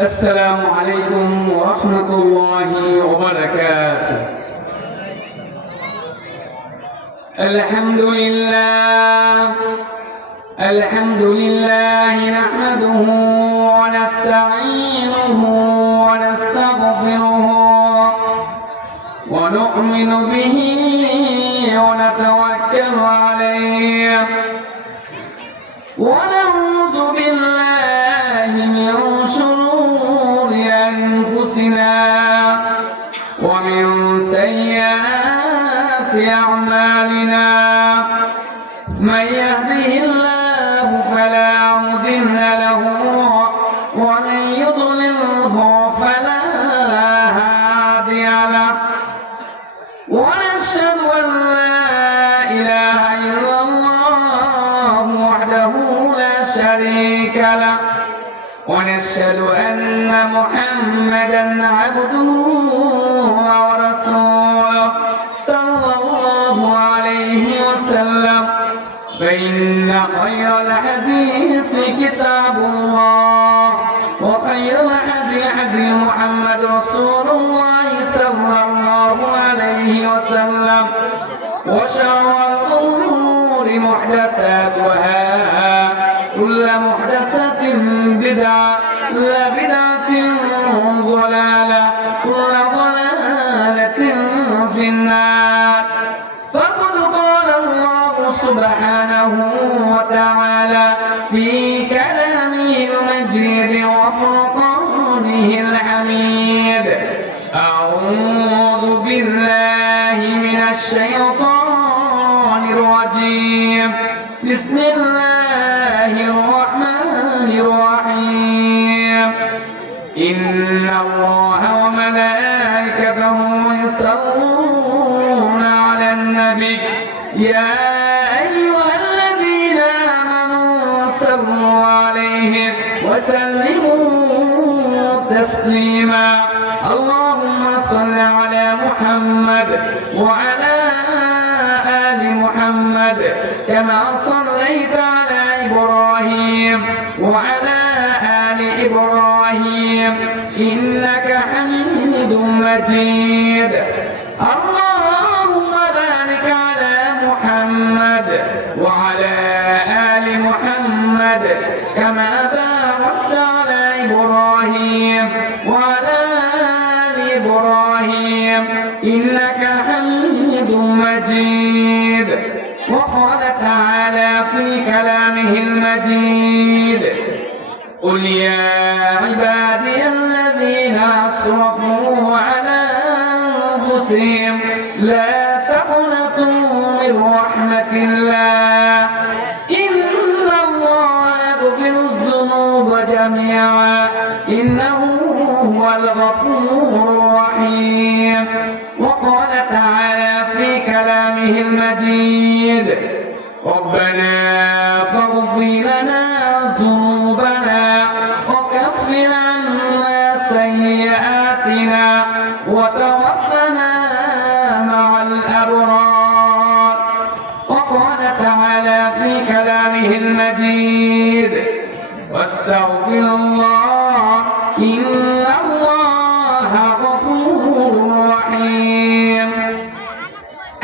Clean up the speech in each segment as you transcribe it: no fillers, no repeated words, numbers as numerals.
السلام عليكم ورحمة الله وبركاته. الحمد لله نحمده ونستعينه ونستغفره ونؤمن به ونتوكل عليه ونعوذ بالله من شرور أنفسنا ومن سيئات أعمالنا. من يهده الله فلا مضل له ومن يضلله فلا هادي له. ونشهد أن لا إله إلا الله وحده لا شريك له ونشهد أن محمدا عبده ورسوله صلى الله عليه وسلم. فإن خير الحديث كتاب الله وخير الهدي هدي محمد رسول الله صلى الله عليه وسلم. وشر الأمور محدثاتها كل محدثة بدعة لا بدعة ضلالة كل ضلالة في النار. فقد قال الله سبحانه وتعالى في كلامه المجيد وفرقانه الحميد: أعوذ بالله من الشيطان الرجيم. بسم الله الرحمن الرحيم. إن الله وملائكته يصلون على النبي يا أيها الذين آمنوا صلوا عليه وسلموا تسليما. اللهم صل على محمد وعلى آل محمد كما صليت على إبراهيم وعلى آل إبراهيم إنك حميد مجيد. اللهم بارك على محمد وعلى آل محمد كما باركت على إبراهيم وعلى آل إبراهيم إنك حميد مجيد. وقال تعالى في كلامه المجيد: قل يا عبادي الذين أسرفوا على أنفسهم لا تقنطوا من رحمة الله إن الله يغفر الذنوب جميعا إنه هو الغفور الرحيم. وقال تعالى في كلامه المجيد: ربنا فاغفر لنا ذنوبنا وكفر عنا سيئاتنا وتوفنا مع الأبرار. وقال تعالى في كلامه المجيد: واستغفر الله إن الله غفور رحيم.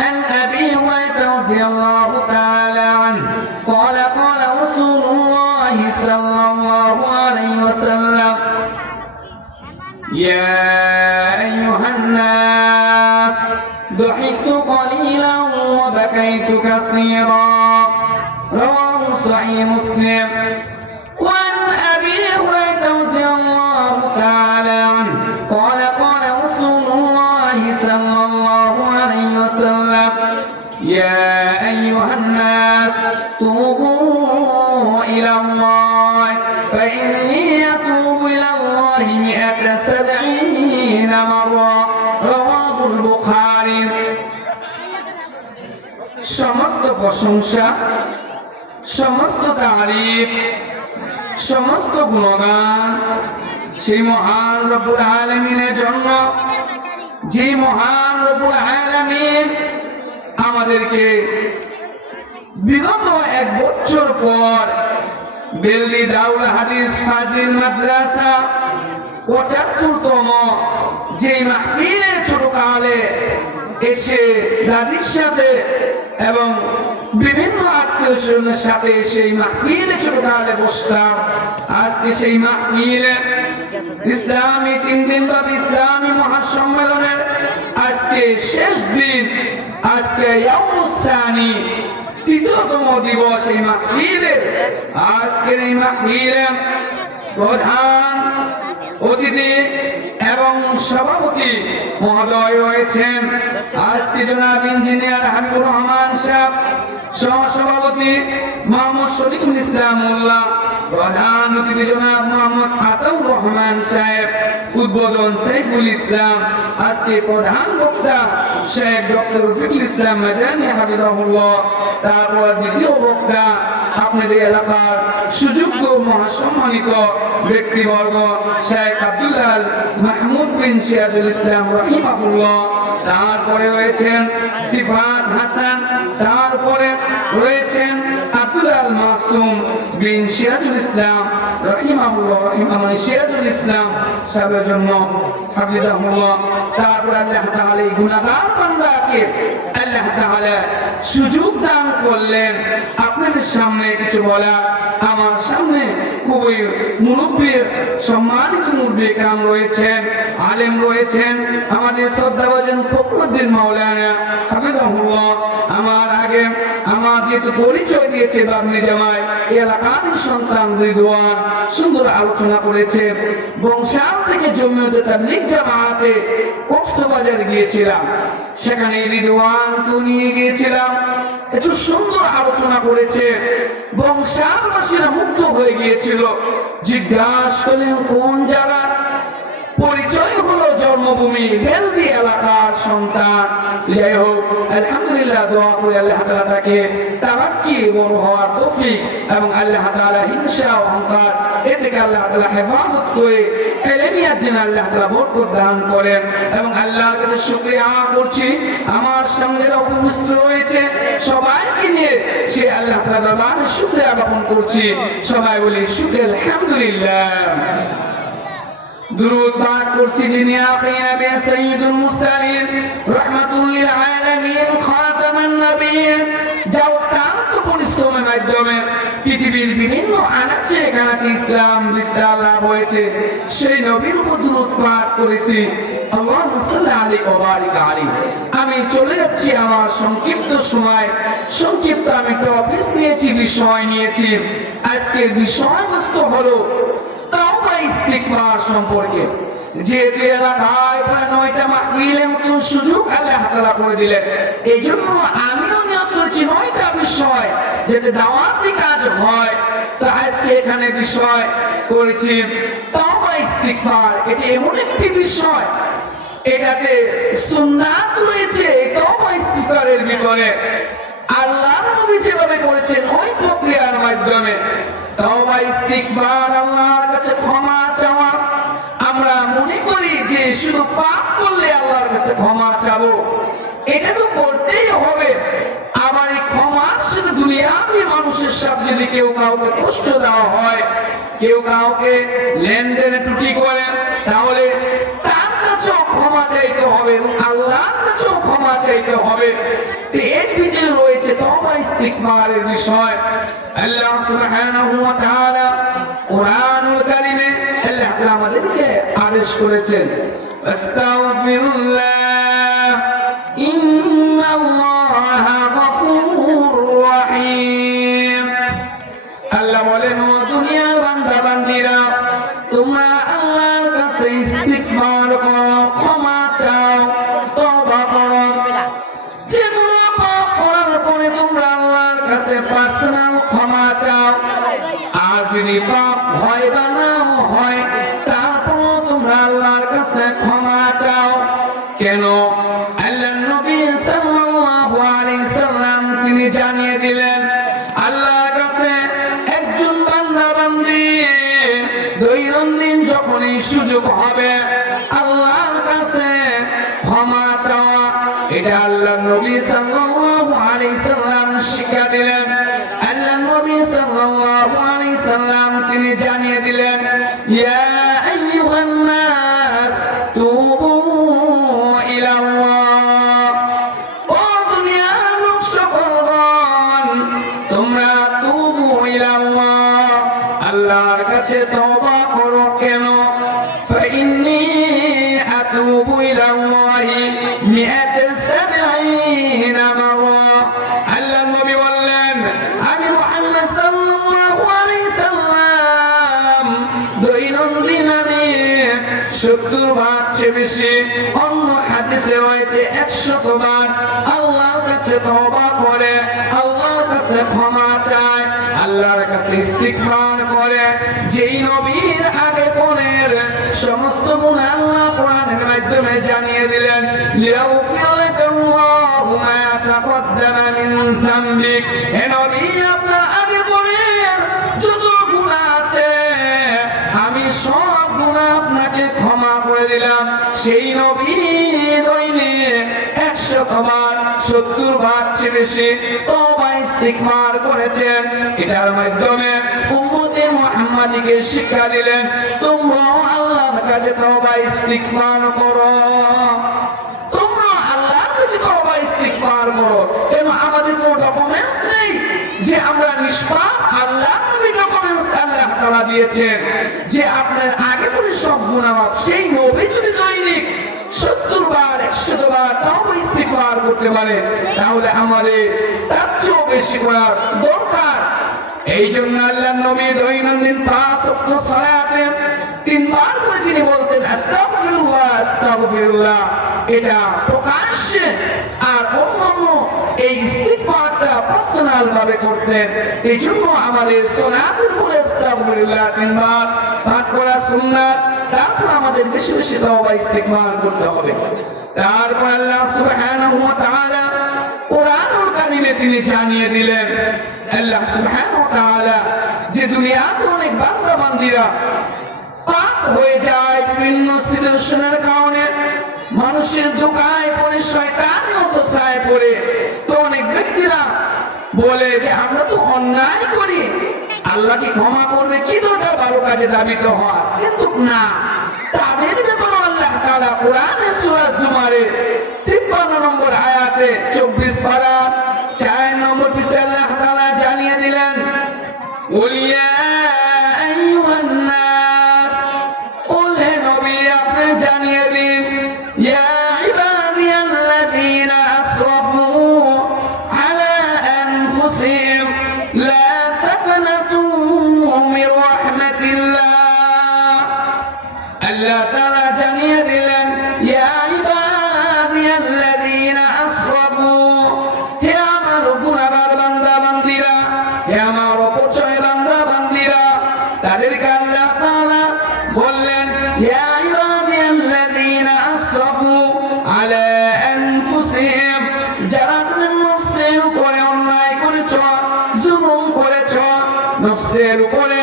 عن أبي هريرة رضي الله تعالى عنه قال قال رسول الله صلى الله عليه وسلم: يا أيها الناس ضحكت قليلا وبكيت كثيرا. رواه صحيح مسلم. وعن أبي هريرة رضي الله تعالى عنه قال قال رسول الله صلى الله عليه وسلم: يا أيها الناس توبوا إلى الله فإني أتوب إلى الله 170 مرة. رواه البخاري. সমস্ত প্রশংসা, সমস্ত তারিফ, সমস্ত গুণগান সেই মহান রব্বুল আলামিনের জন্য, যে মহান রব্বুল আলামিন আমাদেরকে বিগত এক বছর পর বেলদি দাউল হাদিস ফাজিল মাদ্রাসা 75তম যে মাহফিলে ছোটকালে এসে দাদির সাথে এবং বিভিন্ন আত্মীয় স্বজনের সাথে সেই মাহফিলে ছোটকালে বসতাম। আজকে সেই মাহফিলে ইসলামী 3 দিন ব্যাপী ইসলামী মহাসম্মেলনের আজকে শেষ দিন, আজকে ইয়াউমুস সানি, তৃতীয়তম দিবস। এই মাহফিলে আজকের এই মাহফিলে প্রধান অতিথি এবং সভাপতি মহোদয় রয়েছেন। আজকে জনাব ইঞ্জিনিয়ার হাবিবুর রহমান সাহেব, সহসভাপতি মোহাম্মদ শরীফুল ইসলাম মোল্লা, প্রধান অতিথি জনাব মোহাম্মদ আতাউর রহমান সাহেব, উদ্বোধন সাইফুল ইসলাম। আজকে প্রধান বক্তা শেখ ডক্টর রফিকুল ইসলাম মাদানী হাফিজাহুল্লাহ। তারপর দ্বিতীয় বক্তা আপনাদের এলাকার সুযোগ্য মহাসম্মানিত ব্যক্তিবর্গ শেখ আব্দুল্লাহ মাহমুদ বিন সিরাজুল ইসলাম রাহিমাহুল্লাহ। তারপরে রয়েছেন সিফাত হাসান, তারপরে রয়েছেন আব্দুল্লাহ মাসুম বিন সিরাজুল ইসলাম রাহিমাহুল্লাহ, সিরাজুল ইসলাম সাহেবের জন্য হাফিজাহুল্লাহ। তারপর আল্লাহ তাআলা এই গুনাহগার বান্দাকে আল্লাহ তাআলা সুযোগ দান করলেন আপনাদের সামনে কিছু বলা। আমার সামনে খুবই মুরব্বী, সম্মানিত মুরব্বী কাম রয়েছেন, আলেম রয়েছেন, আমাদের শ্রদ্ধাভাজন ফখরুদ্দিন মাওলানা হাফিজাহুল্লাহ। আমার আগে আমার যেহেতু পরিচয় দিয়েছে বাবনি জামাই এলাকার সন্তান রিদওয়ান সুন্দর আলোচনা করেছে। বংশাল থেকে জমিয়তে তাবলীগ জামাতে কক্সবাজার গিয়েছিলাম, সেখানে রিদওয়ানকে নিয়ে গিয়েছিলাম, এত সুন্দর আলোচনা করেছে। বংশালবাসীরা মুক্ত হয়ে গিয়েছিল। জিজ্ঞাসা করলেন কোন জায়গা, পরিচয় হলো জন্মভূমি বেলদি এলাকার সন্তান। যাই হোক, আলহামদুলিল্লাহ, দোয়া করে আল্লাহ তাআলা তাকে তাওয়াক্কি বড় হওয়ার তৌফিক এবং আল্লাহ তাআলা হিংসা অহংকার এ থেকে আল্লাহ তাআলা হেফাজত করে এলেমিয়ার জন্য আল্লাহ তাআলা বরকত দান করেন। এবং আল্লাহর কাছে শুকরিয়া করছি আমার সামনে যারা উপস্থিত রয়েছে সবাইকে নিয়ে সে আল্লাহ তাআলার দরবারে শুকরিয়া জ্ঞাপন করছি। সবাই বলি শুকরিয়া আলহামদুলিল্লাহ। درود পাঠ করছি যিনি আখিরা বে সাইয়্যিদুল মুরসালিন রাহমাতুল লিল আলামিন খাতামান নবিয়্যিন, যার অত্যন্ত পরিশ্রমের মাধ্যমে পৃথিবীর বিভিন্ন আনাচে কানাচে ইসলাম বিস্তার লাভ হয়েছে। সেই নবীর উপর দুরূদ পাঠ করেছি। আল্লাহুম্মা সাল্লি আলাইহি ওয়া বারিক আলাইহি। আমি চলে যাচ্ছি আমার সংক্ষিপ্ত সময়, সংক্ষিপ্ত আমি টপিক নিয়েছি, বিষয় নিয়েছি। আজকের বিষয়বস্তু হলো তাওবা ইস্তিগফার সম্পর্কে। যেহেতু এলাকায় প্রায় 9টা মাহফিলের মতো সুযোগ আল্লাহ তাআলা করে দিলেন, এই জন্য আমিও নিয়ত করেছি 9টা বিষয় যাতে দাওয়াতি কাজ হয়। তো আজকে এখানে বিষয় করেছি তাওবা ইস্তিগফার। এটি এমন একটি বিষয়, এটাতে সুন্নাত রয়েছে তাওবা ইস্তিগফারের ভিতরে। আল্লাহর নবী যেভাবে করেছেন ওই প্রক্রিয়ার মাধ্যমে তাওবা ইস্তিগফার, আল্লাহর কাছে ক্ষমা চাওয়া। আমরা মনে করি যে শুধু পাপ করলে আল্লাহর কাছে ক্ষমা চাবো, এটা তো করতেই হবে। আবার এই ক্ষমার সাথে দুনিয়াবি মানুষের সাথে যদি কেউ কাউকে কষ্ট দেওয়া হয়, কেউ কাউকে লেনদেনে ত্রুটি করে, তাহলে তার কাছেও ক্ষমা চাইতে হবে, আল্লাহর কাছেও ক্ষমা চাইতে হবে। তো এর ভিতরে রয়েছে তাওবা ইস্তিগফারের বিষয়। আল্লাহ সুবহানাহু ওয়া তাআলা কুরআনুল কারীমে আল্লাহ তাআলা আমাদেরকে আদেশ করেছেন আস্তাগফিরুল্লাহ ইন্নাল্লাহা গফুরুর রহিম। আল্লাহ বলেন ও দুনিয়ার বান্দা বান্দীরা, তোমরা আল্লাহর কাছে ইস্তিগফার করো, ক্ষমা চাও, তওবা করো। যেগুলো পাপ করার পরে তোমরা আল্লাহর কাছে পার্সোনাল ক্ষমা চাও। আর যদি পাপ হয় বা নাও হয়, তারপর তোমরা আল্লাহর কাছে ক্ষমা চাও। কেন? আল্লাহর নবী সাল্লাল্লাহু আলাইহি সাল্লাম তিনি জানিয়ে দিলেন আল্লাহর কাছে একজন বান্দা বান্দি দৈনন্দিন যখনই সুযোগ হবে আল্লাহর কাছে ক্ষমা চাওয়া, এটা আল্লাহর নবী সাল্লাল্লাহু আলাইহি সাল্লাম শিক্ষা দিলেন। আল্লাহর নবী সাল্লাল্লাহু আলাইহি সাল্লাম তিনি জানিয়ে দিলেন ইয়া আইয়ুহান আল্লাহর কাছে তওবা করো কেন? ফাইন্নী আতুবু ইলাল্লাহি মিআতা সাবঈনা মাররা। আল্লাহর নবী বললেন, আমি মুহাম্মদ সাল্লাল্লাহু আলাইহি সাল্লাম দৈনন্দিন আমি 70 বার চেয়ে বেশি, অন্য হাদিসে রয়েছে 100 বার আল্লাহর কাছে তওবা করে, আল্লাহর কাছে ক্ষমা চায়, আল্লাহর কাছে ইস্তিগফার করে। যেই নবীর আগে পরের সমস্ত গুনাহ আল্লাহ কোরআনের মাধ্যমে জানিয়ে দিলেন, লিয়াগফির লাকাল্লাহু মা তাকদ্দামা মিন যামবিক। হে নবী, আপনার আগে পরের যত গুনাহ আছে আমি সব গুনাহ আপনাকে ক্ষমা করে দিলাম। সেই নবী দৈনিক 100 বার 70 বার চেয়ে বেশি তওবা ইস্তিগফার করেছেন। এটার মাধ্যমে উম্মতে মুহাম্মাদীকে শিক্ষা দিলেন, তোমরাও আল্লাহর কাছে তওবা ইস্তিগফার করো, তোমরা আল্লাহর কাছে তওবা ইস্তিগফার করো। কেন আমাদের কোনো ডকুমেন্টস নেই যে আমরা নিষ্পাপ? আল্লাহ নবী ডকুমেন্টস আল্লাহ তাআলা দিয়েছেন যে আপনার আগে পরে সব গুনাহ মাফ। সেই নবী যদি দৈনিক 70 বার 100 বার তওবা ইস্তিগফার করতে পারে, তাহলে আমাদের তার চেয়েও বেশি করার দরকার। এই জন্য আল্লাহর নবী দৈনন্দিন 5 ওয়াক্ত সালাতে 3 বার করে তিনি বলতেন আস্তাগফিরুল্লাহ আস্তাগফিরুল্লাহ। এটা প্রকাশ্যে, আর অন্যান্য এই ইস্তিগফারটা পার্সোনাল ভাবে করতেন। এই জন্য আমাদের সালাতের পরে আস্তাগফিরুল্লাহ 3 বার পাঠ করা সুন্নাত। তারপর আমাদের বেশি বেশি তওবা ইস্তিগফার করতে হবে। তারপর আল্লাহ সুবহানাহু ওয়া তাআলা কোরআনুল কারীমে তিনি জানিয়ে দিলেন, আল্লাহ সুবহানাহু ওয়া তাআলা যে দুনিয়াতে অনেক বান্দা বান্দীরা পাপ হয়ে যায় বিভিন্ন সিচুয়েশনের কারণে, মানুষের ধোঁকায় পড়ে, শয়তানের ওসওয়াসায় পড়ে, তো অনেক ব্যক্তিরা বলে যে আমরা তো অন্যায় করি, আল্লাহ কি ক্ষমা করবে? কি দরকার ভালো কাজে দাবিত হওয়া? কিন্তু না, তাদের ব্যাপারে আল্লাহ তাআলা কোরআনে সূরা জুমারের 53 নম্বর আয়াতে 24 পারা 4 নম্বর পৃষ্ঠায় আল্লাহ তাআলা জানিয়ে দিলেন, ওলিয়া আইয়ুহান নাস, ওহে নবী আপনি জানিয়ে দিন, ইয়া ইবাদিয়াল্লাযীনা আসরাফু আলা আনফুসিহিম লা তাকনাতু মির রাহমাতিল্লাহ। আল্লাহ তাআলা জানিয়ে দিলেন, ইয়া ইবাদিয়াল্লাযীনা আসরাফু, হে আমার গুনাহগার বান্দা বান্দীরা, হে আমার অপচয় বান্দা বান্দীরা, তাদেরকে আল্লাহ তাআলা বললেন, ইয়া ইবাদিয়াল্লাযীনা আসরাফু আলা আনফুসিহিম, যারা তাদের নফসের উপরে অন্যায় করেছ, জুলুম করেছ, নফসের উপরে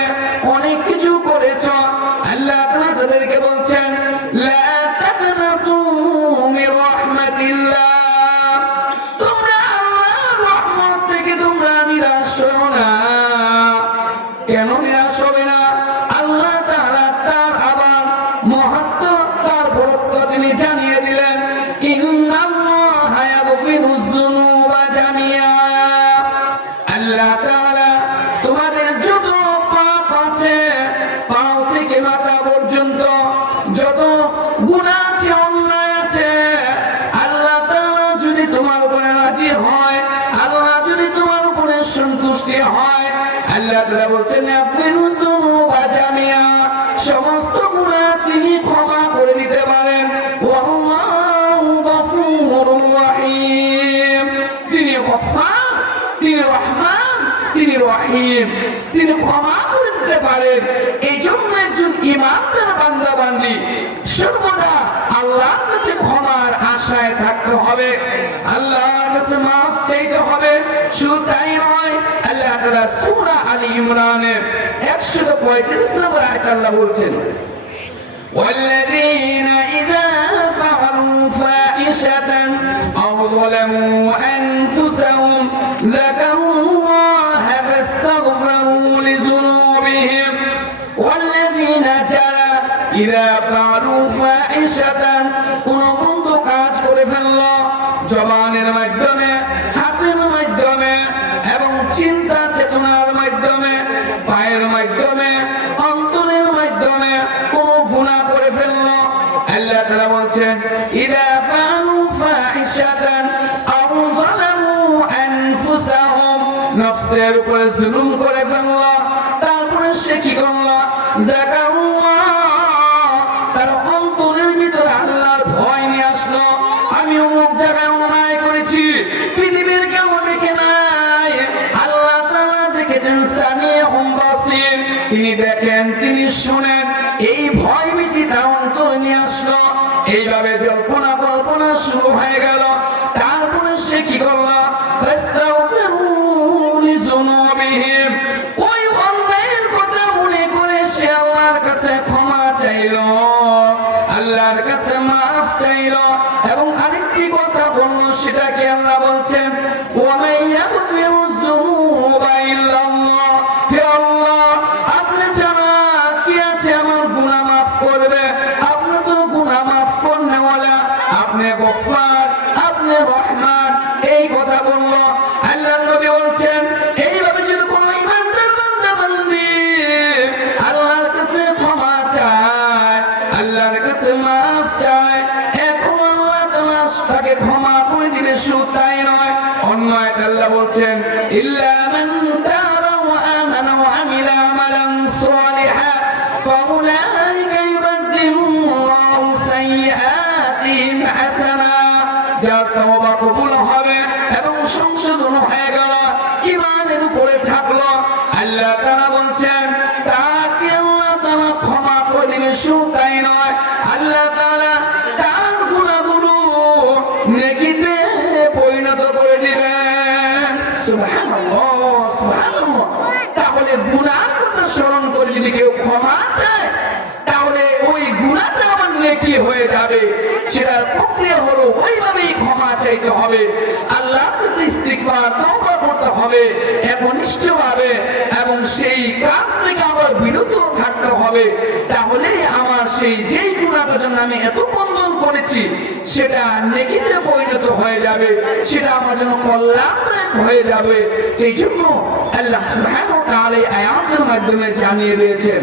অনেক কিছু করেছ, আল্লাহ তাআলা তাদেরকে বলছেন, লা তাকনাতু মির রাহমাতিল্লাহ, তোমরা আল্লাহর রহমত থেকে তোমরা নিরাশ হও না। কেন নিরাশ হবে না? আল্লাহ তাআলা তার আবার মহত্ব, তার বরত্ব তিনি জানিয়ে দিলেন, ইন্নাল্লাহা ইয়াগফিরুয যুনুবা জামিআ। আল্লাহ তাআলা তোমাদের যত পাপ আছে, পাও থেকে মাথা পর্যন্ত যত গুনাহ আছে, অন্যায় আছে, আল্লাহ তাআলা যদি তোমার উপরে রাজি হয়, আল্লাহ যদি তোমার উপরে সন্তুষ্টি হয়, আল্লাহ তাআলা বলছেন ইয়াগফিরুয যুনুবা জামিআ, সমস্ত গুনাহ তিনি ক্ষমা করে দিতে পারেন। ওয়াল্লাহু গফুরুর রহিম, তিনি গফফার, তিনি রহমান, তিনি রহিম, তিনি ক্ষমা করে দিতে পারেন। এই জন্য একজন ঈমানদার বান্দা বান্দী সর্বদা আল্লাহর কাছে ক্ষমার আশায় থাকতে হবে, আল্লাহর কাছে মাফ চাইতে হবে। শুধু তাই নয়, আল্লাহ তাআলা সূরা আলী ইমরানের 135 নম্বর আয়াতে আল্লাহ বলছেন, والذين إذا فعلوا فاحشة أو ظلموا أنفسهم ذكروا الله فاستغفروا لذنوبهم والذين إذا فعلوا فاحشة কোনো মন্দ কাজ করে ফেলল, জবানের মাধ্যমে, হাতের মাধ্যমে এবং চিন্তা চেতনার মাধ্যমে, পায়ের মাধ্যমে, মুমিনের উপরে জুলুম করে ফেলল, তারপরে সে কি করল? তার অন্তরের ভিতরে আল্লাহর ভয় নিয়ে আসলো। আমি অমুক জায়গায় অন্যায় করেছি, পৃথিবীর কেউ দেখে নাই, আল্লাহ তাআলা দেখেছেন। সামিউন বাসীর, তিনি দেখেন, তিনি শুনেন। এই ভয় ভীতি তার অন্তরে নিয়ে আসলো। এইভাবে জল্পনা কল্পনা শুরু হয়ে গেল। তারপরে সে কি করল? ওই অন্যায়ের কথা মনে করে সে আল্লাহর কাছে ক্ষমা চাইল, আল্লাহর কাছে মাফ চাইল। এবং আরেকটি কথা বলল, সেটা কি আল্লাহ বলছেন, আপনি ছাড়া কি আছে আমার গুনাহ মাফ করবে? আপনি তো গুনাহ মাফ করনে ওয়ালা, আপনি গফফার, আপনি রহমান। এই কথা বলল। আল্লাহ নবী বলছেন, এইভাবে যদি কোনো ইমানদার বান্দা বান্দি আল্লাহর কাছে ক্ষমা চায়, আল্লাহর কাছে মাফ চায়, এখন আল্লাহ তাআলা তাকে ক্ষমা করে দিবে। শুধু তাই নয়, অন্য এক আল্লাহ বলছেন, ইল্লা মান তাবা ওয়া আমানা ওয়া আমিলা আমালান সালিহা ফাউলাইকা ইউবাদদিলুল্লাহু সাইয়্যাতিহিম হাসানা। যার তওবা কবুল হবে এবং সংশোধন হয়ে গেল, ঈমানের উপরে থাকলো, আল্লাহ তাআলা বলছেন তাকে আল্লাহ তাআলা ক্ষমা করে দিবেন। শুধু তাই নয়, আল্লাহ তাআলা তার গুনাহগুলো নেকিতে পরিণত করে দিবেন। সুবহানাল্লাহ, সুবহানাল্লাহ। তাহলে গুনাহর কথা স্মরণ করে যদি কেউ ক্ষমা চায়, তাহলে ওই গুনাহটা আমার নেকি হয়ে যাবে। সেটার প্রক্রিয়া হলো ওইভাবেই ক্ষমা চাইতে হবে, আল্লাহর কাছে ইস্তিগফার তওবা করতে হবে একনিষ্ঠভাবে, এবং সেই কাজ থেকে আবার বিরত থাকতে হবে। তাহলে আমার সেই যেই গুনাহটার জন্য আমি এত বন্ধন করেছি, সেটা নেকিতে পরিণত হয়ে যাবে, সেটা আমার জন্য কল্যাণদায়ক হয়ে যাবে। এই জন্য আল্লাহ সুবহানাহু ওয়া তাআলা এই আয়াতের মাধ্যমে জানিয়ে দিয়েছেন।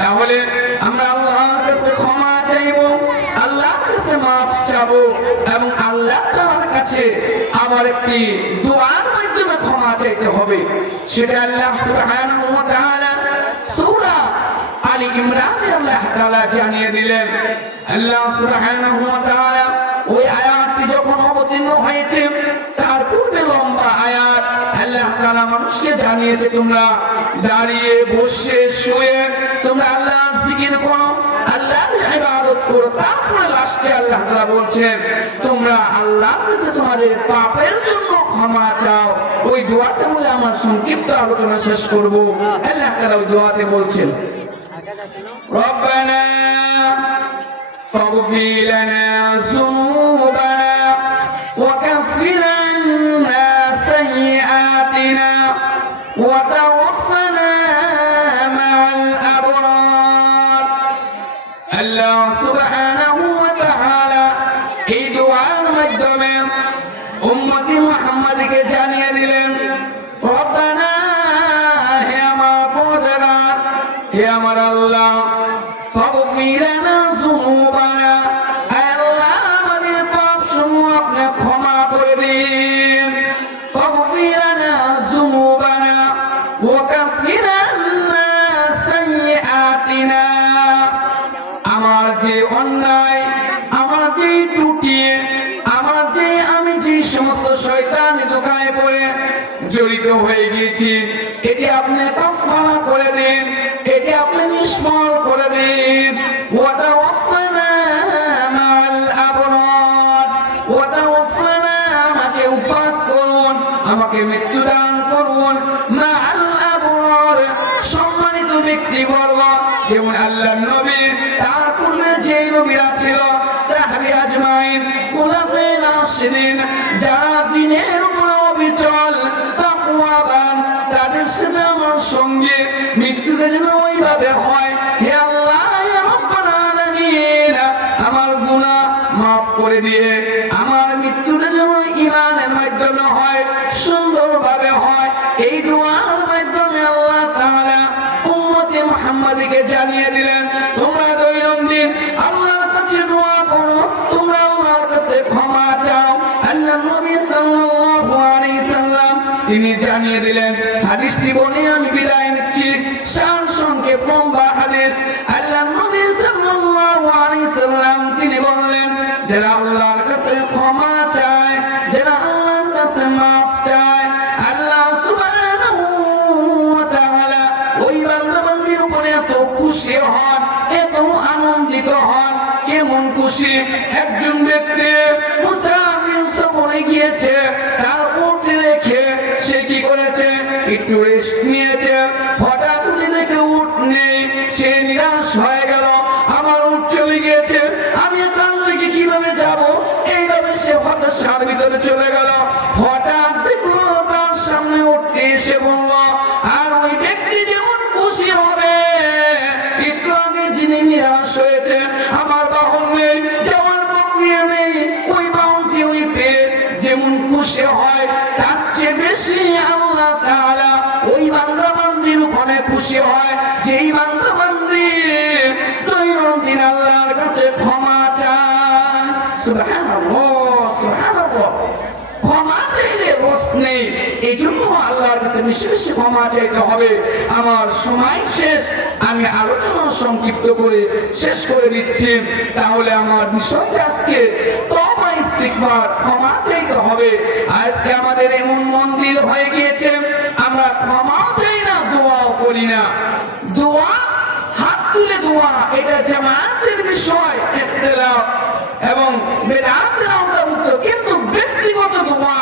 তাহলে আমরা আল্লাহর কাছে ক্ষমা চাইবো, আল্লাহর কাছে মাফ চাবো, এবং আল্লাহ তাআলার কাছে আবার একটি দোয়ার মাধ্যমে ক্ষমা চাইতে হবে। সেটা আল্লাহ সুবহানাহু ওয়া তাআলা সূরা আলী ইমরানে আল্লাহ তাআলা জানিয়ে দিলেন। আল্লাহ সুবহানাহু ওয়া তাআলা ওই আয়াতটি যখন অবতীর্ণ হয়েছে, তার পূর্বে লম্বা আয়াত আল্লাহ তাআলা মানুষকে জানিয়েছে, তোমরা দাঁড়িয়ে বসে শুয়ে তোমরা আল্লাহর জিকির করো, আল্লাহর ইবাদত করো। তারপরে লাস্টে আল্লাহ তাআলা বলছেন, তোমরা আল্লাহর কাছে তোমাদের পাপের জন্য ক্ষমা চাও। ওই দোয়াটা বলে আমার সংক্ষিপ্ত আলোচনা শেষ করব। আল্লাহ তাআলা ওই দোয়াতে বলছেন, রব্বানা ফাগফির লানা যুনুবানা ওয়া কাফির আন্না সাইয়্যাতিনা ওয়া তাওয়াফানা মা'আল আবরার। আল্লাহ সুবহানাহু ওয়া তাআলা এই দোয়ার মাধ্যমে উম্মতি মুহাম্মাদকে জানিয়ে দিলেন, রব্বানা, হে আমার পরওয়ারদিগার, হে আমার আল্লাহ, ফাগফির লানা যুনুবানা, আল্লাহ আমাদের পাপসমূহ আপনি ক্ষমা করে দিন। ফাগফির লানা যুনুবানা ওয়া কাফির আন্না সাইয়্যাতিনা, আমার যে অন্যায়, আমার যে ত্রুটি, আমার যে আমি যে সমস্ত শয়তানি ধোঁকায় পড়ে জড়িত হয়ে গিয়েছি, এটি আপনি কাফারা করে দিন, এটি আপনি নিষ্ফল করে দিন। ওয়া তাওয়াফানা মা'আল আবরার, ওয়া তাওয়াফানা, আমাকে উফাত করুন, আমাকে মৃত্যু দান করুন, মা'আল আবরার, সম্মানিত ব্যক্তিবর্গ, যেমন আল্লাহর নবী, তার পূর্বে যে নবীরা ছিল, সাহাবী আজমাইন, খুলাফায়ে রাশিদিন, যারা দ্বীনের উপর অবিচল তাকওয়াবান, তাদের সাথে আমার সঙ্গে মৃত্যুটা যেন ওইভাবে হয়। হে আল্লাহ, ইয়া রাব্বাল আলামিন, আমার গুনাহ মাফ করে দিয়ে আমার মৃত্যুটা যেন ঈমানের মাধ্যমে হয়, সুন্দরভাবে হয়। এই দোয়ার মাধ্যমে আল্লাহ তাআলা উম্মতে মুহাম্মাদীকে জানিয়ে দিলেন, তোমরা দৈনন্দিন আল্লাহর কাছে দোয়া করো, তোমরা আল্লাহর কাছে ক্ষমা চাও। আল্লাহ নবী সাল্লাল্লাহু আলাইহি সাল্লাম তিনি জানিয়ে দিলেন, হাদিস খুশি হন, এত আনন্দিত হন। কেমন খুশি? একজন ব্যক্তি মুসাফির সফরে গিয়েছে, তার উট রেখে সে কি করেছে? একটু রেস্ট নিয়েছে। হঠাৎ উঠে দেখে উট নেই, সে নিরাশ হয়ে গেল। আমার উট চলে গিয়েছে, আমি এখান থেকে কিভাবে যাব? এইভাবে সে হতাশার ভিতরে চলে গেল। হঠাৎ দেখলো তার সামনে উঠে এসে বলল, আর ওই ব্যক্তি যেমন খুশি হবে, একটু আগে যিনি নিরাশ হয়েছে, আমার বাহন নেই, যাওয়ার প্রক্রিয়া নেই, ওই বাহনটি ওই পেয়ে যেমন খুশি হয়, তার চেয়ে বেশি আল্লাহ তাআলা ওই বান্দা বান্দির উপরে খুশি হয়, যেই বান্দা বান্দি দৈনন্দিন আল্লাহর কাছে ক্ষমা চায়। সুবহানাল্লাহ, সুবহানাল্লাহ। ক্ষমা চাইলে রোষ নেই, এই জন্য আল্লাহর কাছে বেশি বেশি ক্ষমা চাইতে হবে। আমার সময় শেষ, আমি আলোচনা সংক্ষিপ্ত করে শেষ করে দিচ্ছি। তাহলে আমার বিষয়টা আজকে তওবা ইস্তিগফার, ক্ষমা চাইতে হবে। আজকে আমাদের এমন মন্দির হয়ে গিয়েছে, আমরা ক্ষমা চাই না, দোয়াও করি না। দোয়া, হাত তুলে দোয়া, এটা জামাতের বিষয়, ইখতিলাফ এবং বেদাতের আওতাভুক্ত। কিন্তু ব্যক্তিগত দোয়া,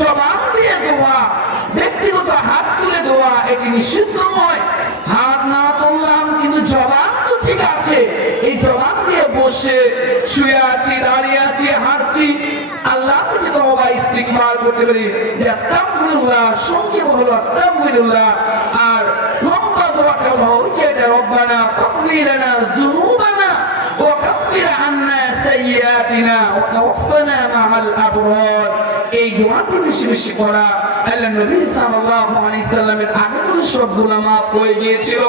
জবান দিয়ে দোয়া, ব্যক্তিগত হাত তুলে দোয়া, এটি নিষিদ্ধ নয়। হাত না তুললাম কিন্তু জবান তো ঠিক আছে, এই জবান দিয়ে বসে শুয়ে আছি, দাঁড়িয়ে আছি, হাঁটছি, আল্লাহর কাছে তওবা ইস্তিগফার করতে পারি যে আস্তাগফিরুল্লাহ, সংক্ষেপ হলো আস্তাগফিরুল্লাহ। আর লম্বা দোয়াটা হলো ওই যে রব্বানা ফাগফির লানা যুনুবানা ওয়া কাফির আন্না সাইয়্যাতিনা ওয়া তাওফানা মাআল আবরার। এই দোয়াটি বেশি বেশি করা। আল্লাহ নবী সাল্লাল্লাহু আলাইহি সাল্লামের আগে করে সবগুলো মাফ হয়ে গিয়েছিল।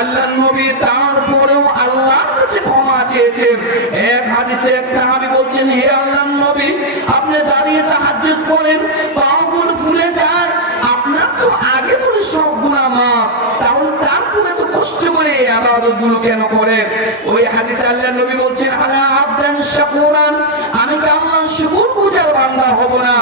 আল্লাহ নবী তারপরেও আল্লাহর কাছে ক্ষমা চেয়েছেন। এক হাদিসে এক সাহাবী বলছেন, হে আল্লাহর নবী, আপনি দাঁড়িয়ে তাহাজ্জুদ করেন, পাগুলো ফুলে যায়, আপনার তো আগে করে সব গুনাহ মাফ, তাহলে তারপরে তো কষ্ট করে এই ইবাদতগুলো কেন করেন? ওই হাদিসে আল্লাহর নবী বলছেন, আলা আবদান শাকুরান, আমি কি আল্লাহর শুকরগুজার বান্দা হব না?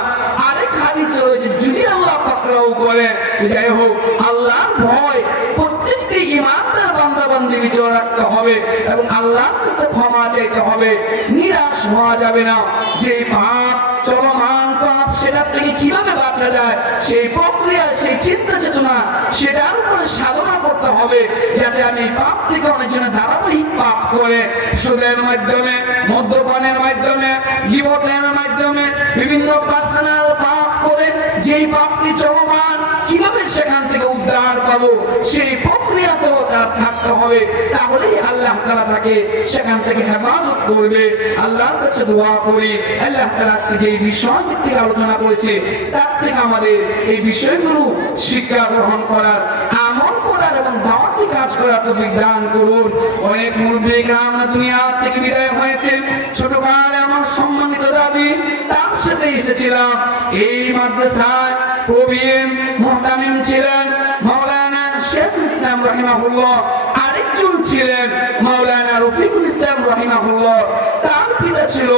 আরেক হাদিসে রয়েছে, যদি আল্লাহ পাকড়াও করে। যাই হোক, আল্লাহর ভয় প্রত্যেকটি ঈমানদার বান্দা বান্দির ভিতরে রাখতে হবে এবং আল্লাহর কাছে ক্ষমা চাইতে হবে। নিরাশ হওয়া যাবে না। যে পাপ, চলমান পাপ, সেটা থেকে কিভাবে বাঁচা যায়, সেই প্রক্রিয়া, সেই চিন্তা চেতনা, সেটার উপরে সাধনা করতে হবে, যাতে আমি পাপ থেকে অনেকজনে ধারাবাহিক পাপ করে সুদের মাধ্যমে, মদ্যপানের মাধ্যমে, গীবতের মাধ্যমে, বিভিন্ন পার্সোনাল পাপ করে যেই পাপটি চলমান, কিভাবে সেখান থেকে উদ্ধার পাবো, সেই প্রক্রিয়াতেও তার থাকতে হবে। তাহলেই আল্লাহ তাআলা তাকে সেখান থেকে হেফাজত করবে। আল্লাহর কাছে দোয়া করি, আল্লাহ তাআলা যে বিষয় থেকে আলোচনা করেছে, তার থেকে আমাদের এই বিষয়গুলো শিক্ষা গ্রহণ করার, আমল করার এবং দাওয়াতি কাজ করার তৌফিক দান করুন। অনেক মুরব্বি গ্রাম দুনিয়া থেকে বিদায় হয়েছে। ছোটকালে আমার সম্মানিত দাদি, তার সাথে এসেছিলাম। এই মাদ্রাসায় প্রবীণ মুহতামিম ছিলেন মাওলানা শেখুল ইসলাম রাহিমাহুল্লাহ, আরেকজন ছিলেন মাওলানা রফিকুল ইসলাম রাহিমাহুল্লাহ। তার পিতা ছিল,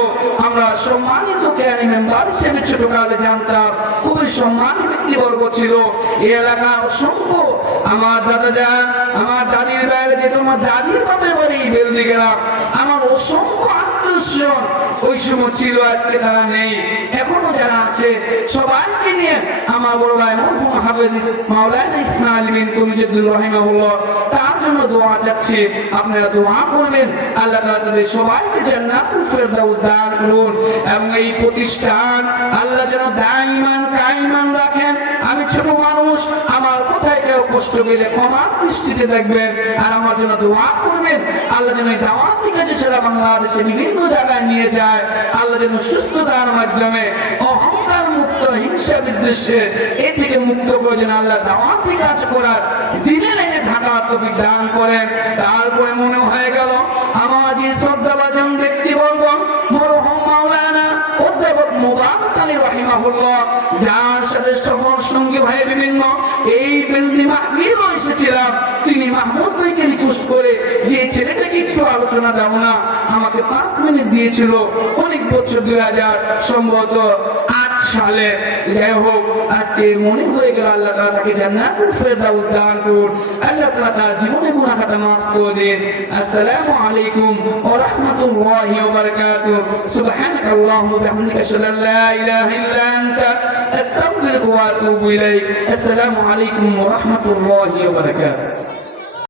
আমরা সম্মানিত জ্ঞানী মেম্বার হিসেবে ছোটকালে জানতাম, খুবই সম্মানী ব্যক্তিবর্গ ছিল। এই এলাকার অসংখ্য আমার দাদা যান, আমার দাদির বাইরে যেত, আমার দাদির বাপের বাড়ি বেলদি গেলাম, আমার অসংখ্য আত্মীয়স্বজন ওই সময় ছিল, আজকে তারা নেই। এখনো যারা আছে সবাইকে নিয়ে আমার বড় ভাই মরহুম হাফেজ মাওলানা ইসমাইল বিন তুমিজুদ্দিন রাহিমাহুল্লাহ, তার জন্য দোয়া চাচ্ছি। আপনারা দোয়া করবেন, আল্লাহ তাআলা তাদের সবাইকে জান্নাতুল ফেরদাউস দান করুন এবং এই প্রতিষ্ঠান আল্লাহ যেন দাইমান কায়েমান রাখেন। আমি ছোট মানুষ, আমার কোথায় কেউ কষ্ট পেলে ক্ষমার দৃষ্টিতে দেখবেন আর আমার জন্য দোয়া করবেন। আল্লাহ যেন এই দাওয়াতি কাজে ছাড়া বাংলাদেশে বিভিন্ন জায়গায় নিয়ে যায়। আল্লাহ যেন সুস্থতার মাধ্যমে, অহংকার মুক্ত, হিংসা বিদ্বেষে এ থেকে মুক্ত করে যেন আল্লাহ দাওয়াতি কাজ করার, দিনে লেগে থাকার তৌফিক দান করেন। তারপরে মনে হয়ে গেল আমার যে শ্রদ্ধাভাজন ব্যক্তিবর্গ মরহুম মাওলানা অধ্যাপক মুবারক আলী রাহিমাহুল্লাহ, যার সাথে সফর সঙ্গী হয়ে বিভিন্ন এই বেলদি মাহফিলে এসেছিলাম, তিনি মাহমুদ ভাইকে রিকোয়েস্ট করে যে ছেলেটাকে একটু আলোচনা দাও না, আমাকে 5 মিনিট দিয়েছিল। অনেক বছর, 2000 সম্ভবত 8 সালে যাই হোক আজকে মনে হয়ে গেল আল্লাহ তাআলা তাকে জান্নাতুল ফেরদাউস দান করুন, আল্লাহ তাআলা তার জীবনের গুনাহ খাতা মাফ করে দিন। আসসালামু আলাইকুম ওয়া রাহমাতুল্লাহি ওয়া বারাকাতুহু। সুবহানাকাল্লাহুম্মা ওয়া বিহামদিকা আশহাদু আন লা ইলাহা ইল্লা আনতা আস্তাগফিরুকা ওয়া আতুবু ইলাইক। আসসালামু আলাইকুম ওয়া রাহমাতুল্লাহি ওয়া বারাকাতুহু।